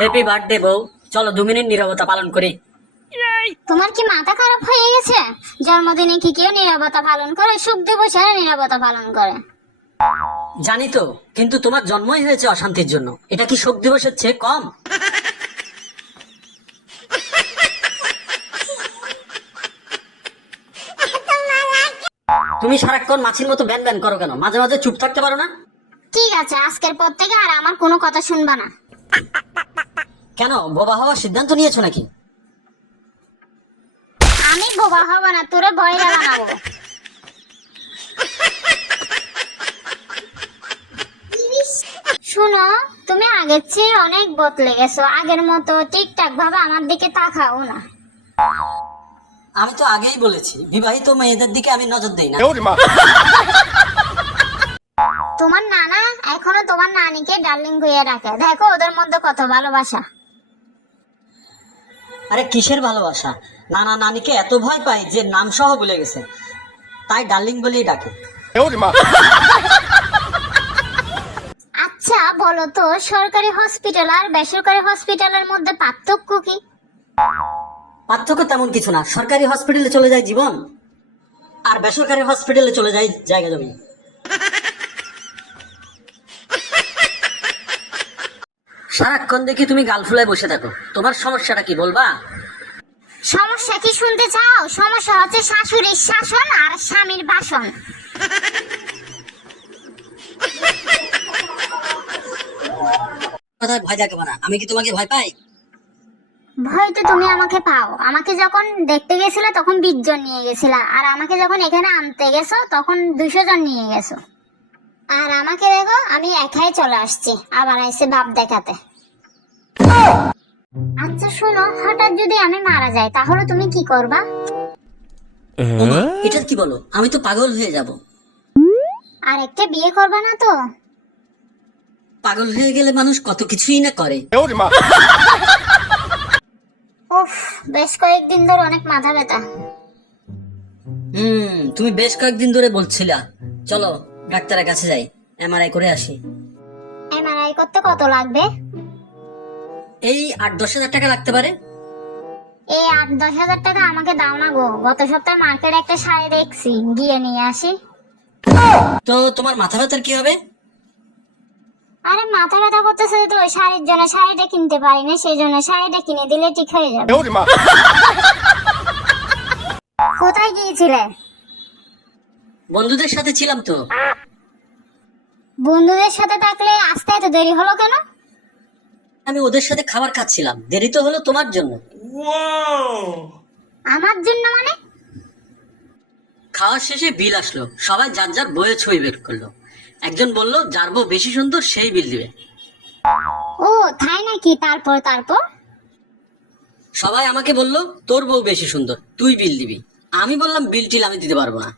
Happy birthday বউ, চলো 2 minute নীরবতা পালন করি। তোমার কি মাথা খারাপ হয়ে গেছে? জন্মদিনে কি কেউ নীরবতা পালন করে? সুখ দিবসে নীরবতা পালন করে। জানি তো, কিন্তু তোমার জন্মই হয়েছে অশান্তির জন্য, এটা কি শোক দিবসের চেয়ে কম? তুমি সারাক্ষণ মাছির মতো ব্যান ব্যান করো কেন? মাঝে মাঝে চুপ থাকতে পারো না? ঠিক আছে, আজকের পর থেকে আর আমার কোনো কথা শুনবা না। কেন, বোবা হওয়ার সিদ্ধান্ত নিয়েছো নাকি? আমি বোবা হব না, তোরে বয়রা বানাবো। শুনো, তুমি আগের চেয়ে অনেক বদলে গেছো। আগের মতো ঠিকঠাক ভাবে আমার দিকে তাকাও না। আমি তো আগেই বলেছি, বিবাহিত মেয়েদের দিকে আমি নজর দেই না। তোমার নানা এখনো তোমার নানিকে ডার্লিং কইয়া রাখে। দেখো ওদের মধ্যে কত ভালোবাসা। আরে কিসের ভালোবাসা? নানা নানিকে এত ভয় পায় যে নাম সহ ভুলে গেছে, তাই ডার্লিং বলেই ডাকে। আচ্ছা বলো তো, সরকারি হসপিটাল আর বেসরকারি হসপিটালের মধ্যে পার্থক্য কি? পার্থক্য তেমন কিছু না। সরকারি হসপিটালে চলে যায় জীবন, আর বেসরকারি হসপিটালে চলে যায় জায়গা জমি। সারাক্ষণ দেখি তুমি গাল ফুলায় বসে থাকো, তোমার সমস্যাটা কি বলবা? সমস্যা কি শুনতে চাও? সমস্যা হচ্ছে শাশুড়ির শাসন আর স্বামীর বাসন। কথায় ভয় দেখাবো না, আমি কি তোমাকে ভয় পাই? ভয় তো তুমি আমাকে পাও। আমাকে যখন দেখতে গেছিলে তখন 20 জন নিয়ে গেছিলা, আর আমাকে যখন এখানে আনতে গেছো তখন 200 জন নিয়ে গেছো। আর আমাকে দেখো, আমি একাই চলে আসছি, আবার এসে ভাব দেখাতে। আচ্ছা শোনো, হঠাৎ যদি আমি মারা যাই তাহলে তুমি কি করবা? ওমা, এটা কি বলো? আমি তো পাগল হয়ে যাব। আর একটা বিয়ে করবা না তো? পাগল হয়ে গেলে মানুষ কত কিছুই না করে। উফ, বেশ কয়েকদিন ধরে অনেক মাথা ব্যথা। তুমি বেশ কয়েকদিন ধরে বলছিলা। চলো ডাক্তারের কাছে যাই, এমআরআই করে আসি। এমআরআই করতে কত লাগবে? এই 8-10 হাজার টাকা লাগতে পারে। এই 8-10 হাজার টাকা আমাকে দাও না গো। গত সপ্তাহে মার্কেটে একটা শাড়ি দেখছি, গিয়ে নিয়ে আসি। তো তোমার মাথা ব্যথার কি হবে? আরে মাথা ব্যথা করতেছে তো ওই শাড়ির জন্য, শাড়িটা কিনতে পারি না, সেই জন্য শাড়িটা কিনে দিলে ঠিক হয়ে যাবে। কোথায় গিয়েছিলে? বন্ধুদের সাথে ছিলাম তো। বন্ধুদের সাথে থাকলে আসতে এত দেরি হলো কেন? আমি ওদের সাথে খাবার খাচ্ছিলাম, দেরি তো হলো তোমার জন্য। আমার জন্য মানে? খাওয়ার শেষে বিল আসলো, সবাই যার যার বইয়ে ছবি বের করলো। একজন বলল যার বউ বেশি সুন্দর সেই বিল দিবে। ও তাই নাকি? তারপর তারপর সবাই আমাকে বলল তোর বউ বেশি সুন্দর, তুই বিল দিবি। আমি বললাম বিল টিল আমি দিতে পারবো না।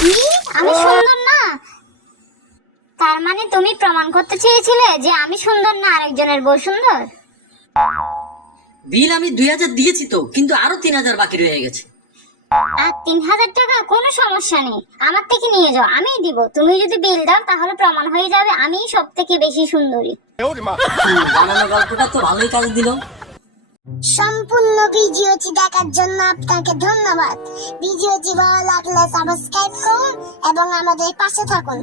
কি? আমি সুন্দর না? তার মানে তুমি প্রমাণ করতে চেয়েছিলে যে আমি সুন্দর না, আরেকজনের বউ সুন্দর? বিল আমি 2,000 দিয়েছি তো, কিন্তু আরো 3,000 বাকি রয়ে গেছে। আর 3,000 টাকা কোনো সমস্যা নেই, আমার থেকে নিয়ে যাও, আমিই দিব। তুমি যদি বিল দাও তাহলে প্রমাণ হয়ে যাবে আমিই সব থেকে বেশি সুন্দরী। বানানো গল্পটা তো ভালোই কাজ দিল। সম্পূর্ণ ভিডিওটি দেখার জন্য আপনাকে ধন্যবাদ। ভিডিওটি ভালো লাগলে সাবস্ক্রাইব করুন এবং আমাদের পাশে থাকুন।